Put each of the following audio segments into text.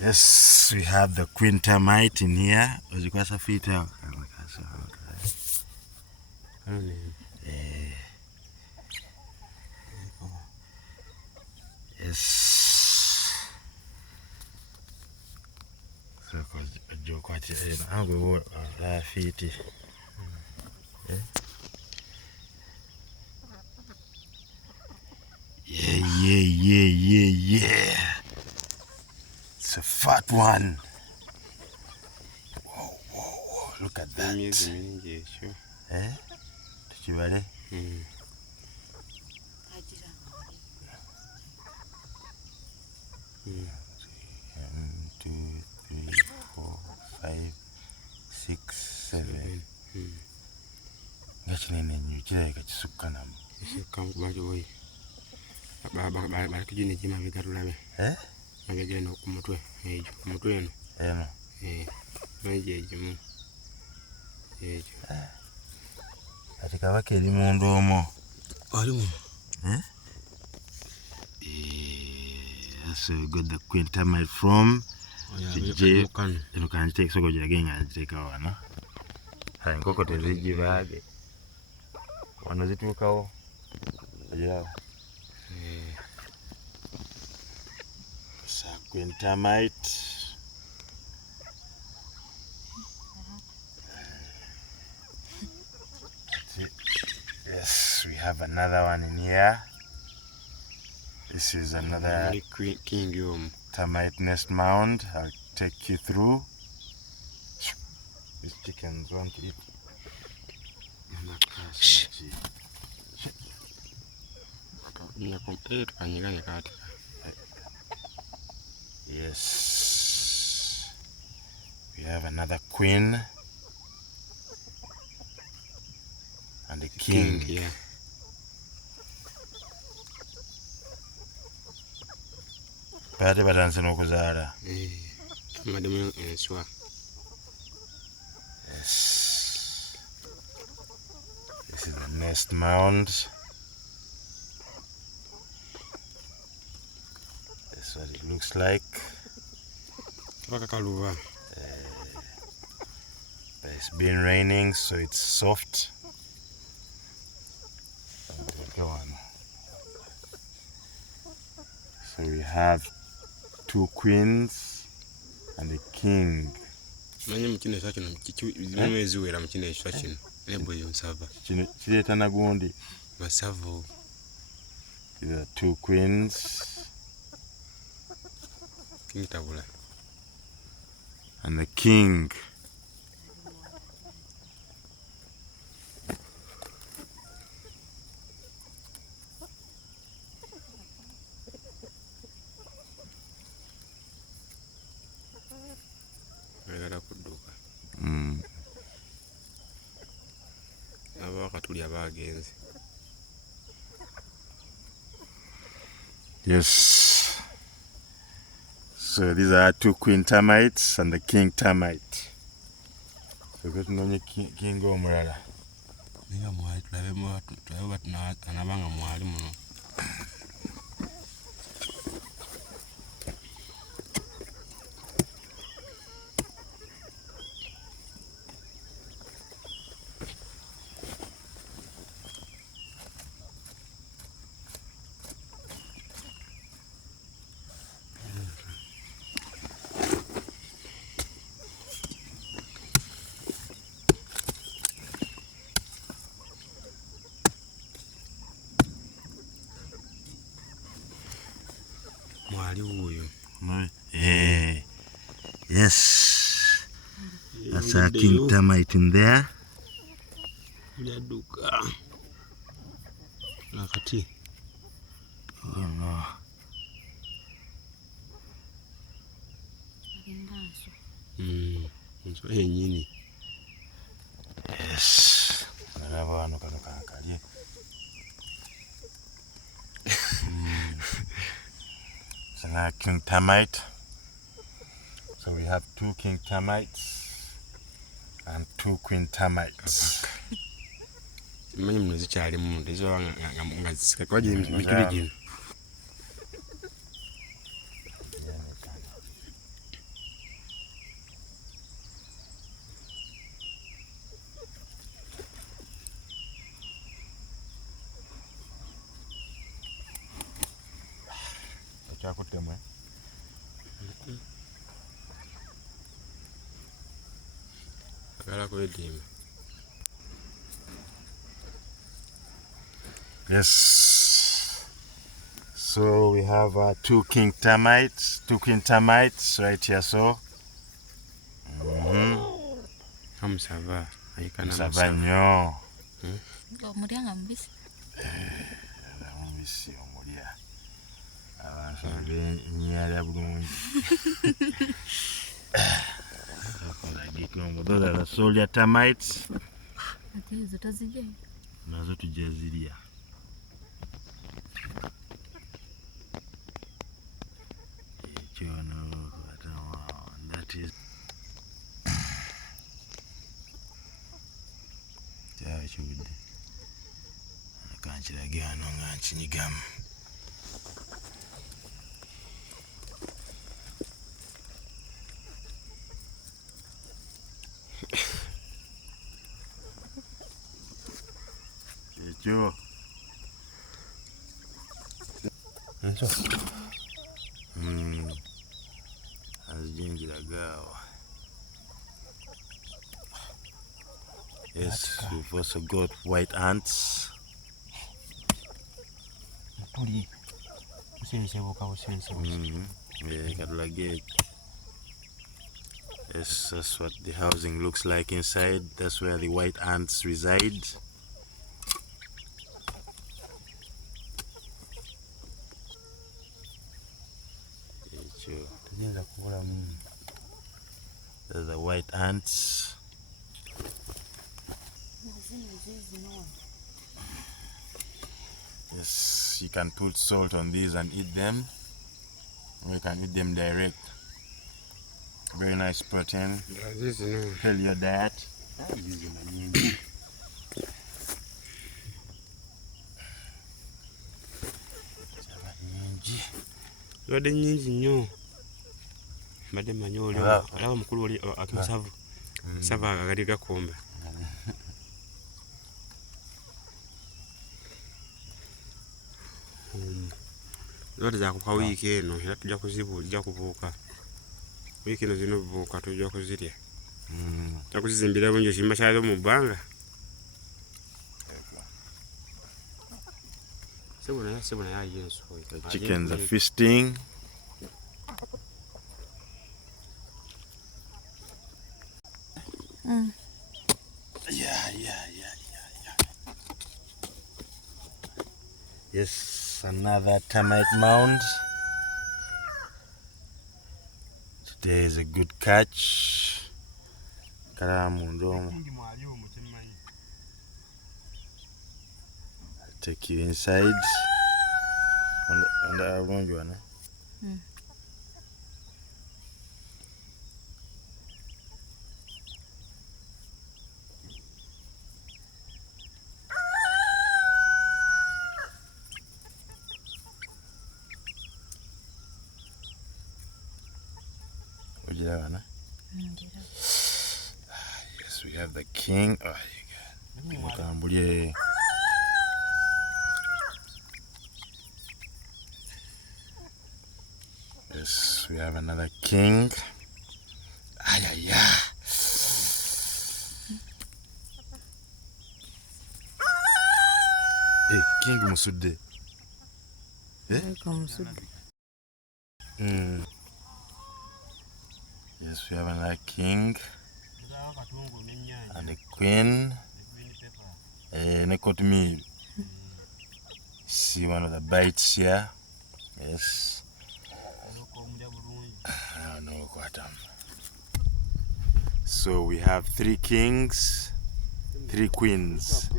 Yes, we have the queen termite in here. Yes. So, I'm going to feet. Yeah. It's a fat one. Whoa. Look at that. Eh? Did you ready? 1, 2, 3, 4, 5, 6, 7. Ngachinene nyuchire kachisukanamu. Isukambajoi. Ba kijini jima bigarulabe. Nagagenda ku mutwe ejo ku mutwe eno jimu ejo ati kabaka eri mundu omwo alimu so we got the queen termite from you can take so go again and take wana hai nkoko tezijibage wano zitukawo ajirawo queen termite. Yes, we have another one in here. This is another king termite nest mound. I'll take you through. These chickens want to eat. Yes, we have another queen and a king. Yeah. Bade batanze n'okuzaala. Madame enswa. Yes. This is the nest mound. That's what it looks like. It's been raining, so it's soft. Go on. So we have 2 queens and a king. These are 2 queens and the king. Yes. So these are 2 queen termites and the king termite. So go to king omulala. Yes, that's our king termite in there. Oh no. Yes. So now king termite. So we have 2 king termites and 2 queen termites. Chakutemwe. Yes. So we have two king termites right here. So. Musava. Musava nnyo. Omulya nga mubisi. Mubisi omulya. Abantu benyala bulungi. Those are the soldier termites. Ate ezo tozirya? Nazo tujja zirya. That is kyawekibudde kankirage wano nga nkinyigamu. Kyekyo azijingiragaawa. Yes, we've also got white ants. Yes, that's what the housing looks like inside. That's where the white ants reside. There's the white ants. Yes, you can put salt on these and eat them. Or you can eat them direct. Very nice protein. Paleo diet. Zibadde nnyingi nnyo. Mbadde mmanyi oli alaba mukulu oli akimusavu. Sava agali gakomba. Zibadde zakupa wiiki eno era tujja kuzijja kubuuka. Wiiki eno zino bubuuka tujja kuzirya. Tujja kuzizimbira bungi ekimba kyazo mu bbanga. The chickens are feasting. Yeah. Yes, another termite mound. Today is a good catch. I'll take you inside. On the one. Yes, we have the king. Oh, you got. Yes, we have another king. Hey, king musudde. Yes, we have another king and a queen. Meal. See one of the bites here. Yes. No, so we have 3 kings, 3 queens.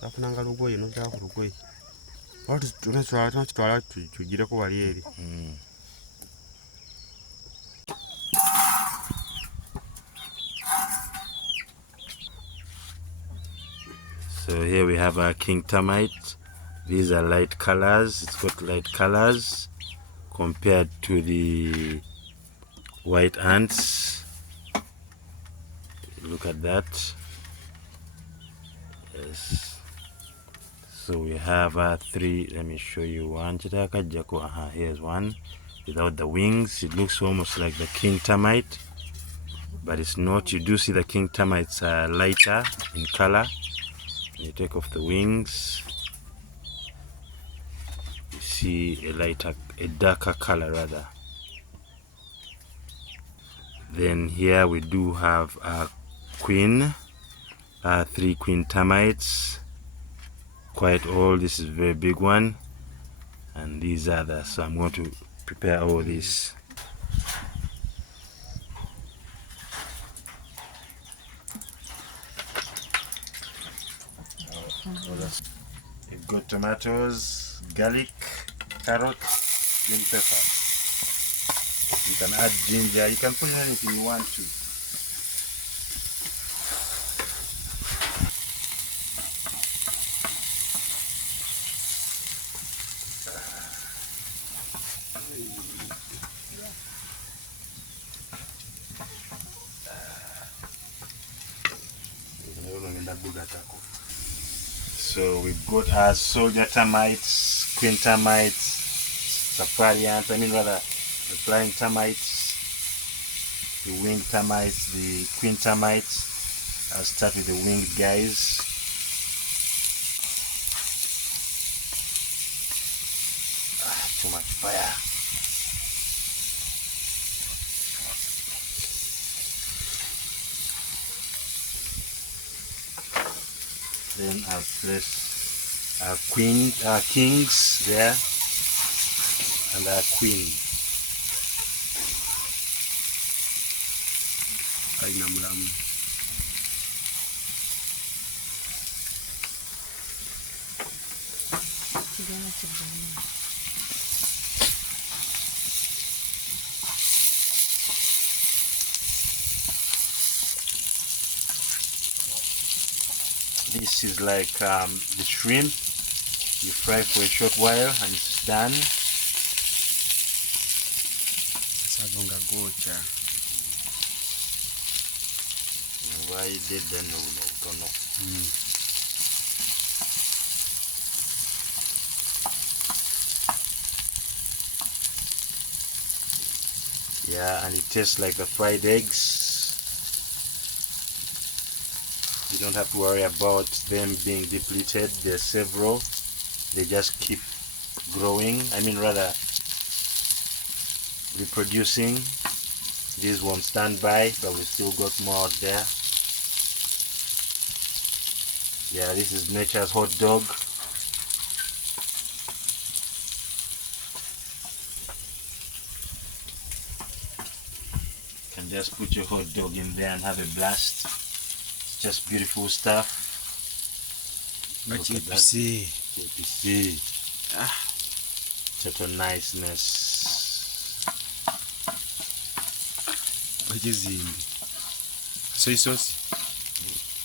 Tafunanga lugoye n'okyala ku lugoye. Tunakitwala tugireko wali eri. So here we have our king termite. These are light colors. It's got light colors compared to the white ants. Look at that. Yes. So we have 3. Let me show you one. Here's one without the wings. It looks almost like the king termite, but it's not. You do see the king termites are lighter in color. When you take off the wings, you see a darker color rather. Then here we do have a queen, 3 queen termites, quite old. This is a very big one, and these others. So I'm going to prepare all this. You've got tomatoes, garlic, carrot, green pepper. You can add ginger. You can put in anything you want to. So we've got our soldier termites, queen termites, safarians, the flying termites, the winged termites, the queen termites. I'll start with the winged guys. Too much fire. Then I'll place our kings there and our queen. This is like the shrimp. You fry for a short while and it's done. Why did they know? Yeah, and it tastes like the fried eggs. You don't have to worry about them being depleted. There's several. They just keep growing. Reproducing. These won't stand by, but we still got more out there. Yeah, this is nature's hot dog. You can just put your hot dog in there and have a blast. Just beautiful stuff. Look at that. KPC. Total niceness. Soy sauce.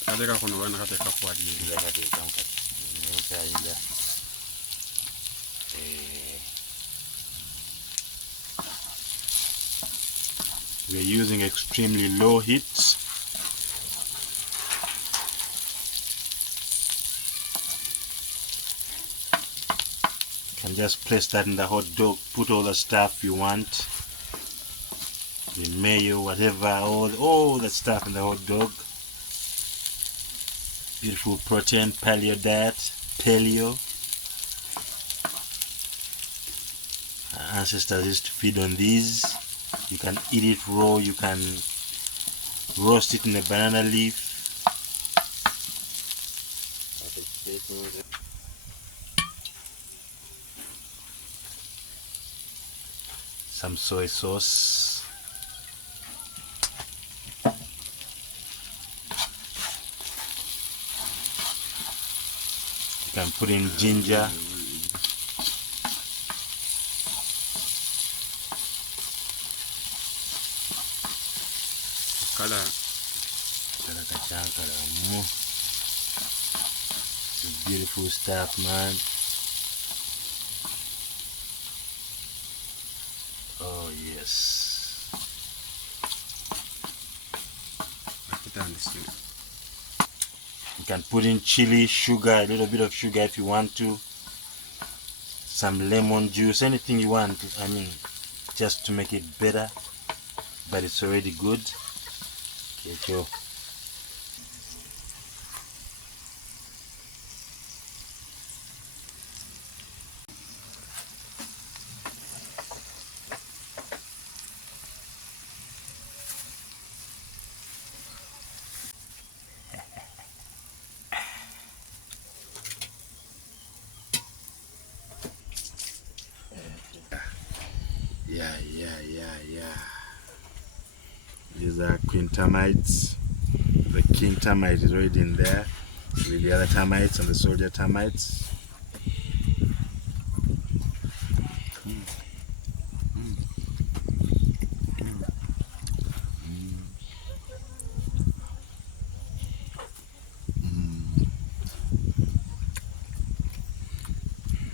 Kateka kuno bana kateka kwa we're using extremely low heat. You can just place that in the hot dog, put all the stuff you want, the mayo, whatever, all that stuff in the hot dog. Beautiful protein, paleo diet, paleo. Our ancestors used to feed on these. You can eat it raw, you can roast it in a banana leaf. Some soy sauce. You can put in ginger. Beautiful stuff, man. Oh yes. can put in chili, sugar, a little bit of sugar if you want to, some lemon juice, anything you want. I mean, just to make it better, but it's already good. Okay, Joe. Yeah. These are queen termites. The king termite is already in there with the other termites and the soldier termites.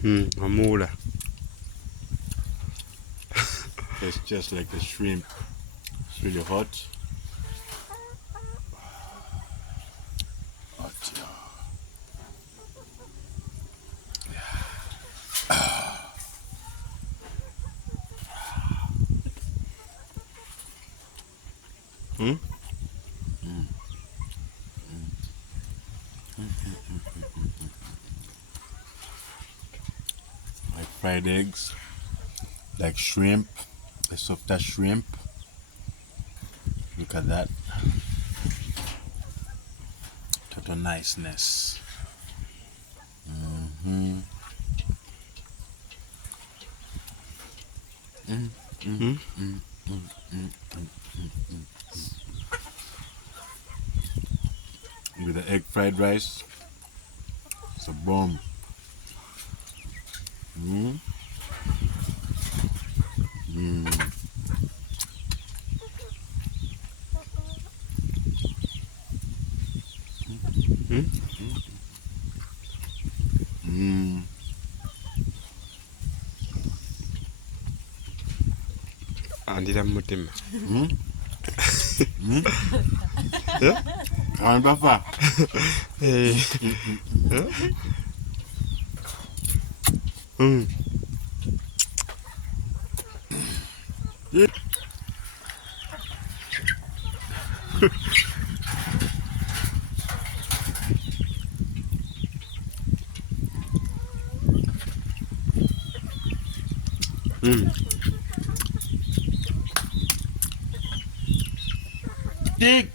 Amula. It's just like the shrimp. It's really hot. Like fried eggs, like shrimp, the softer shrimp. Look at that. Total niceness. With the egg fried rice, it's a bomb. Andira mutima. Can't buffer. Dig.